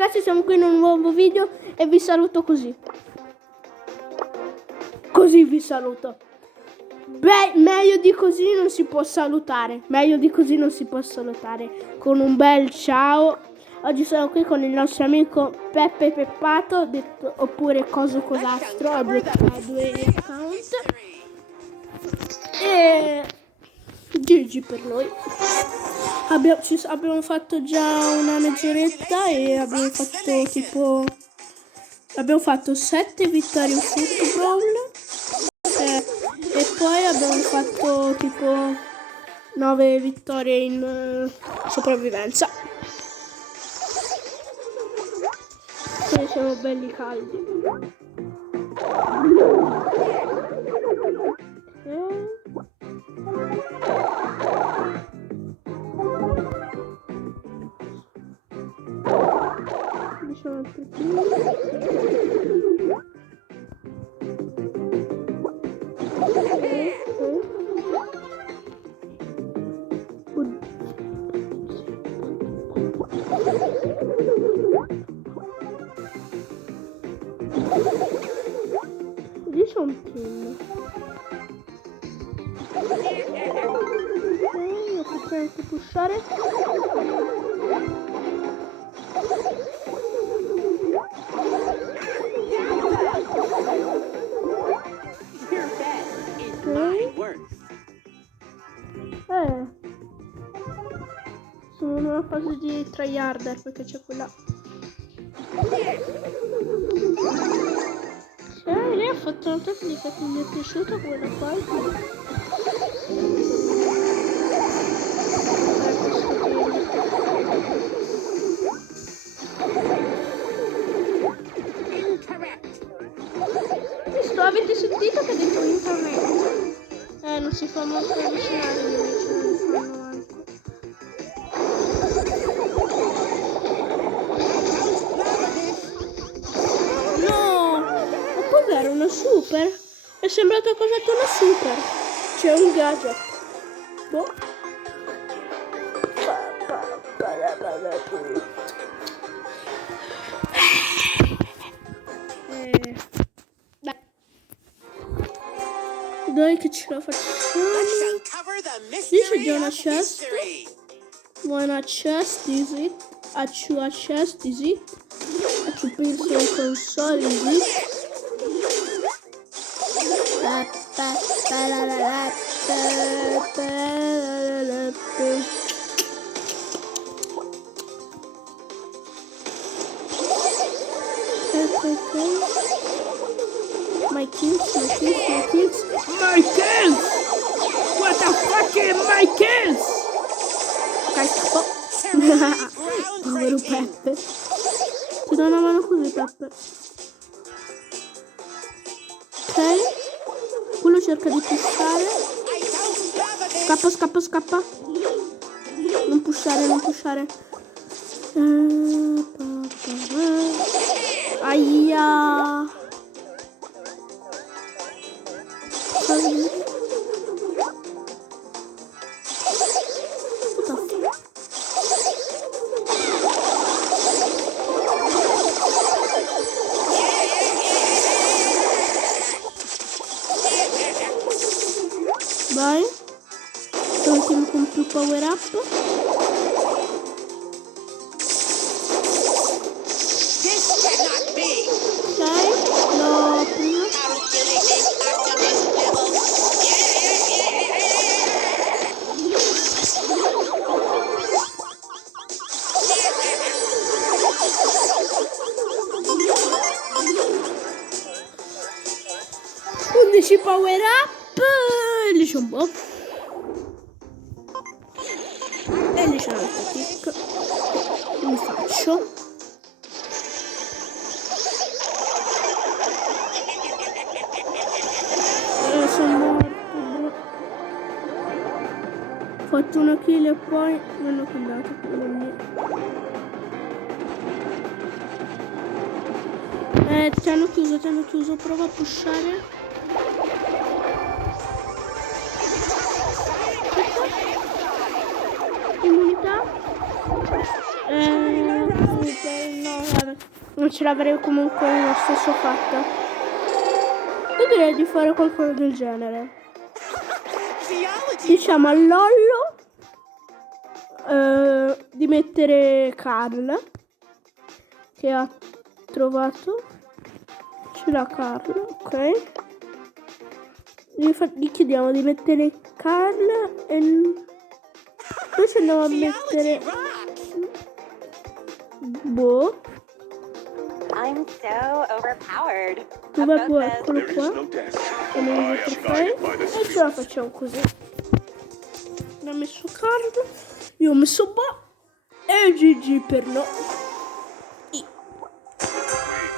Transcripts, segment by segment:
Ragazzi, siamo qui in un nuovo video e vi saluto così. Così vi saluto. Beh, meglio di così non si può salutare. Meglio di così non si può salutare. Con un bel ciao. Oggi sono qui con il nostro amico Peppe Peppato, oppure Coso Cosastro, ha due account. E GG per noi. Abbiamo fatto già una mezz'oretta e abbiamo fatto 7 vittorie in football e poi abbiamo fatto tipo 9 vittorie in sopravvivenza. Quindi siamo belli caldi. Diciamo lì c'è un team. Io potrei anche pushare. Sono in una fase di tryharder perché c'è quella. Lei ha fatto una tecnica che mi è piaciuta, quella qua. Visto, avete sentito che ha detto internet? Non si fa molto avvicinare, invece non fanno anche. No! Ma cos'era una super? È sembrato che ho fatto una super. C'è un gadget. Boh. Dai che ce la facciamo. Lì c'è già una chest. One chest is it? A two chest is it? A two person console is it? My kills. What the fuck is my kills? Ok, scappo. Povero Peppe. Ti do una mano così, Peppe. Ok. Quello cerca di pushare. Scappa. Non pushare. Aia. Vai. C'è un team con più power up. Ok, lo prima. Power up. Lì c'è un po'. E lì c'è un altro kick. Mi faccio. Sono morto. Ho fatto una kill e poi mi hanno killato. Ti hanno chiuso. Prova a pushare. Immunità. No, non ce l'avrei comunque lo stesso fatta. Io direi di fare qualcosa del genere. Diciamo a Lollo di mettere Carl, che ha trovato. Ce l'ha Carl, ok. Gli chiediamo di mettere Carl e noi ci andiamo a mettere boh. I'm so overpowered. Dov'è boh? Eccolo qua. E ce la facciamo così. L'ha messo Carl, io ho messo boh e GG per no.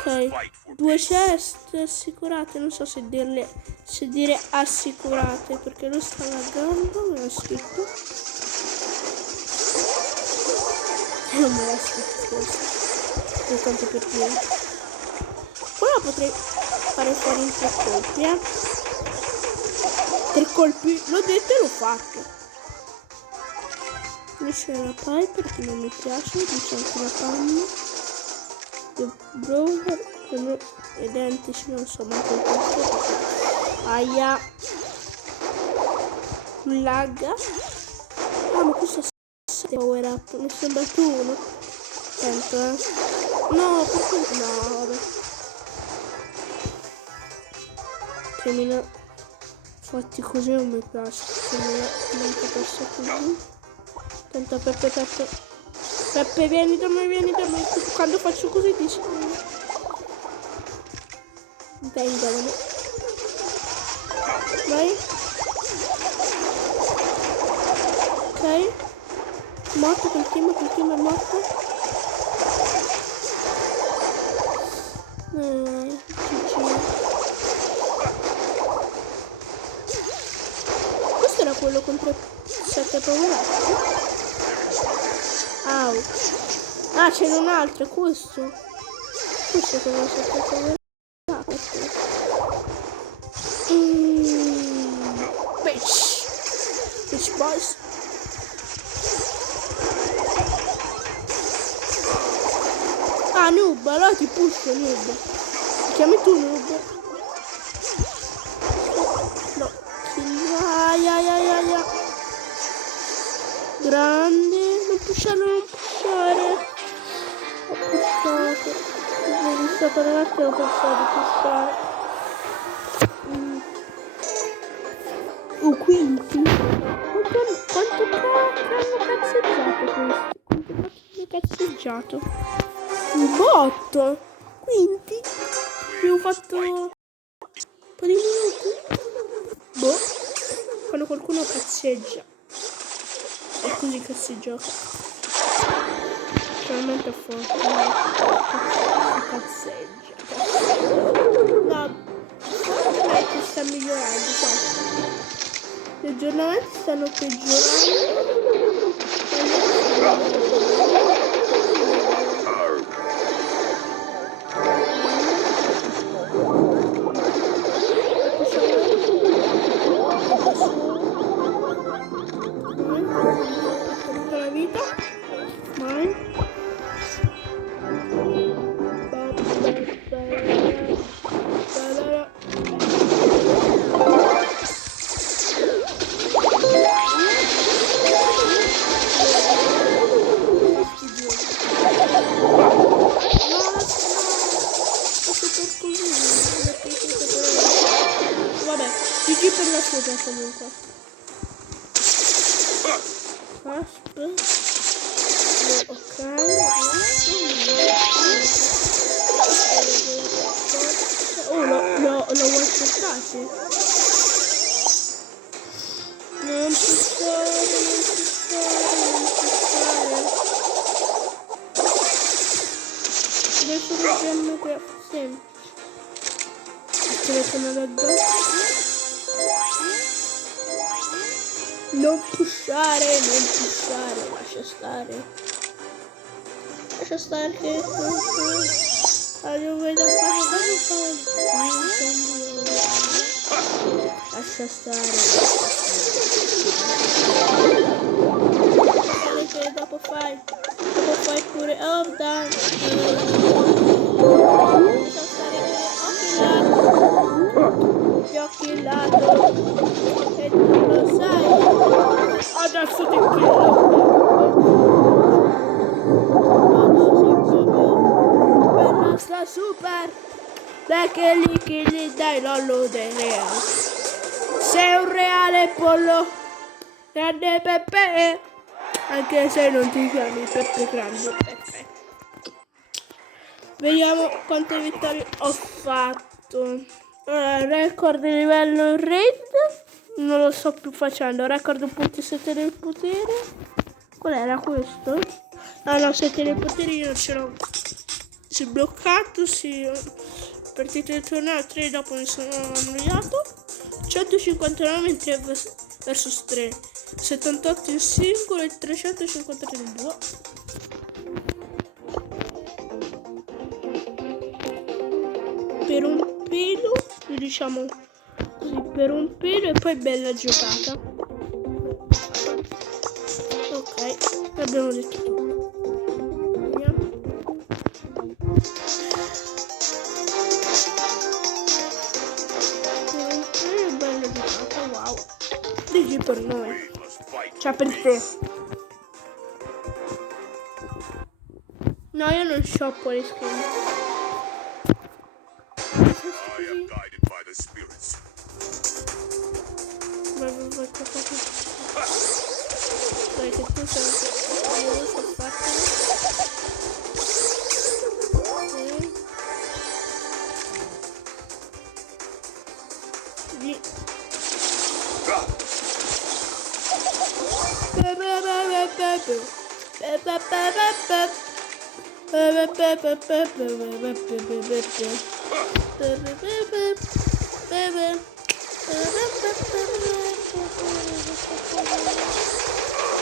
Ok, 2 ceste assicurate, non so se dire assicurate perché lo sta laggando, me l'ha scritto. Non me l'ha scritto questo, tanto per dire. Ora potrei fare fuori in 3 colpi, 3 colpi, l'ho detto e l'ho fatto. Qui c'è la Piper che non mi piace, qui c'è anche la Panna. The Brawler, sono identici, non so mai questo. Aia. Lagga. Ah, ma questo è power up, mi sembra tu uno. Attento, no, perché no, vabbè. Termina. Fatti così non mi piace. Non capisco così. Attento, Peppe, vieni da me. Quando faccio così dici. Venga da me. Vai. Ok. Morto quel team è morto. Questo era quello contro 7 power up. Ah, c'è un altro, è questo. Questo è quello 7 power up. Bitch boys. Ah, noob, allora ti pusho, noob. Ti chiami tu, noob? No. Aia. Grande. Non pushare. Ho pushato. Ho visto per un attimo pensare di pushare. Quinti. Quanto hanno cazzeggiato questi? Quanto hanno cazzeggiato? Un botto. Quinti. Abbiamo fatto un po' di minuti. Boh. Quando qualcuno cazzeggia. È così che si gioca. Veramente forte. Cazzeggia. No. Fortnite sta migliorando. Qua. Gli aggiornamenti stanno peggiorando. Tutta la vita. Mai. Vabbè, GG per la sua comunque. Ok. Oh, l'ho one-shotati. Non pushare. Adesso lo gemme che semplice. Telefono addosso. Non pushare, lascia stare che io vedo fare. Lascia stare che dopo fai pure dai. arma super, perché lì che gli dai l'ollo del reale. Sei un reale pollo, grande Peppe, anche se non ti chiami Peppe grande Peppe. Vediamo quante vittorie ho fatto. Allora, record di livello raid, non lo sto più facendo. Record punti 7 del potere. Qual era questo? Ah no, 7 del potere io non ce l'ho. Si è bloccato, si partito del torneo 3 dopo mi sono annoiato. 159 in 3 versus 3. 78 in singolo e 353 in duo. Per un pelo, diciamo così, per un pelo e poi bella giocata. Ok, abbiamo detto tutto. Vediamo. Per un pelo e bella giocata, wow. Dici per noi. Cioè per te. No, io non shoppo le skin. Dai che tu sei io so fatto. Lì.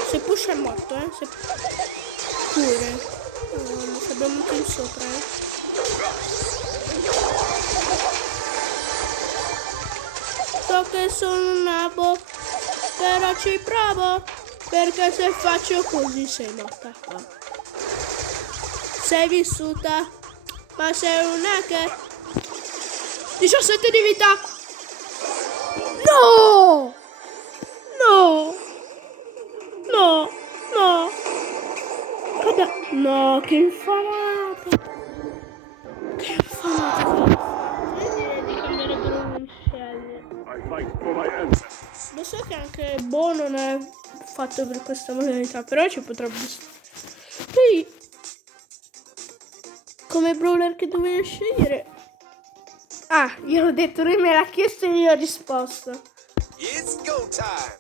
Se push è morto, se pure. Se abbiamo un team sopra, So che sono un nabo, però ci provo, perché se faccio così sei morta. Sei vissuta, ma sei un hacker. 17 di vita. No! No! No! No! Guarda. No, che infamata! Che infamata! Direi di cambiare per un sceglie. Lo so che anche Bo non è fatto per questa modalità, però ci potrebbe essere. Poi, come brawler che dovevo scegliere? Ah, io ho detto, lui me l'ha chiesto e io ho risposto. It's go time.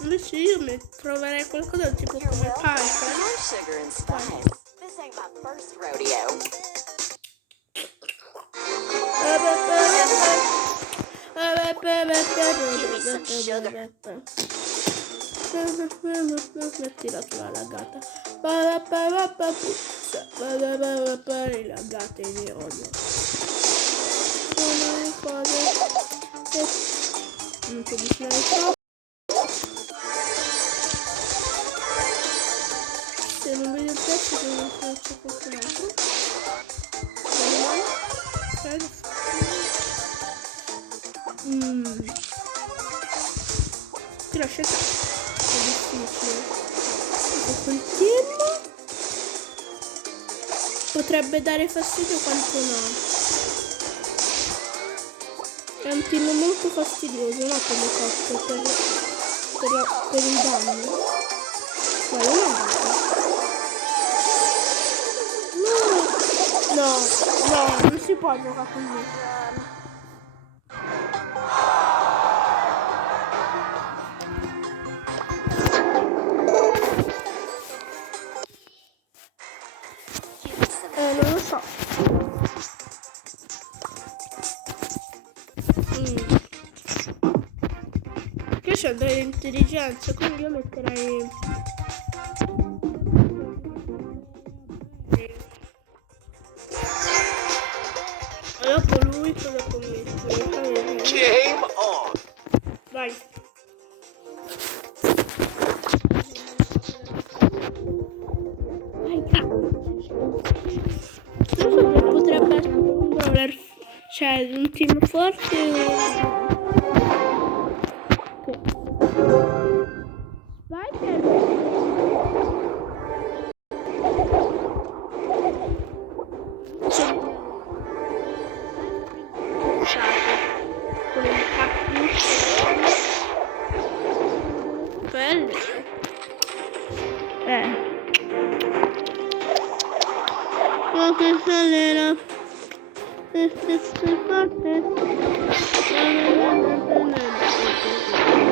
Invece io mi troverei qualcosa tipo come Piper. More sugar and spice. This ain't my first rodeo. Give me some sugar. Metti la tua lagata. Rilagate di olio. Sono le cose che non può dire troppo. Se non vedo il pezzo devo farci qualcun altro. Qui la scelta è difficile. Quel team potrebbe dare fastidio quanto no. È un team molto fastidioso, no, come cotto per il danno. Ma non è andato. No, non si può giocare così. Non lo so. Io c'ho dell'intelligenza, quindi io metterei... Dopo lui, poi dopo me. Game on. Vai. Vai, non so che potrebbe essere un brawler, cioè un team forte. Spider. Se Oh, che salena.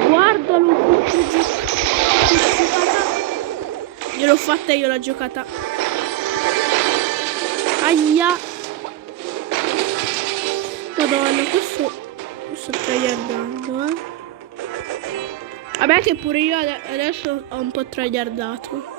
Guardalo che giocata. Gliel'ho fatta io la giocata. Aia. Madonna, questo sto tryhardando, Vabbè che pure io adesso ho un po' tryhardato.